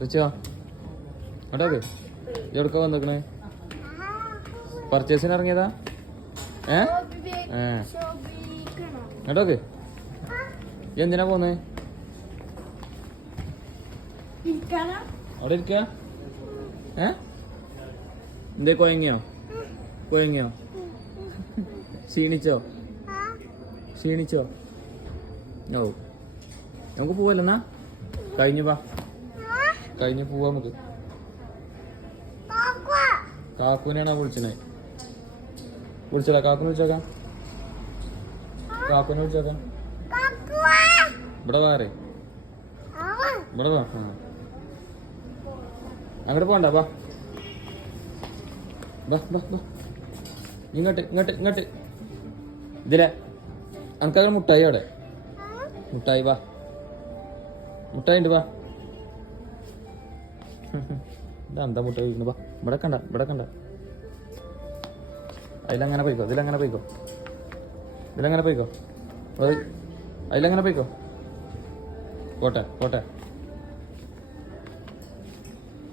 വെച്ചോ അങ്ങോട്ടോക്കെ എവിടക്ക വന്നിക്കണേ? പർച്ചേസിന് ഇറങ്ങിയതാ? ഏ? ഏ. അങ്ങോട്ടോക്കെ എന്തിനാ പോന്നേ? അവിടെ ഇരിക്ക? ഏ? എന്തേ കൊയങ്ങിയോ? കൊയങ്ങിയോ? ക്ഷീണിച്ചോ? ക്ഷീണിച്ചോ? ഓ നമുക്ക് പോവല്ലെന്നാ കഴിഞ്ഞു വാ. കഴിഞ്ഞു പോവാ നമുക്ക് കാക്കുവിനാണ് വിളിച്ചണേ? വിളിച്ചോളാം കാക്കുനെ വിളിച്ചേക്കാം. കാക്കുനെ വിളിച്ചേക്കാം. ഇവിടെ വേറെ ഇവിടെ വാ. അങ്ങോട്ട് പോകണ്ട വാ. വാ വാ വാ. ഇങ്ങോട്ട് ഇങ്ങോട്ട് ഇങ്ങോട്ട്. ഇതിലെ അനക്കങ്ങനെ മുട്ടായി അവിടെ. മുട്ടായി വാ. മുട്ടായി ഉണ്ട് വാ. ഇതെന്താ മുട്ട ഇരിക്കുന്നു വാ ഇവിടെ കണ്ട ഇവിടെ കണ്ട. അതിലങ്ങനെ പോയിക്കോ ഇതിലങ്ങനെ പോയിക്കോ. ഇതിലങ്ങനെ പോയിക്കോ. അത് അതിലങ്ങനെ പോയിക്കോ. പോട്ടെ പോട്ടെ.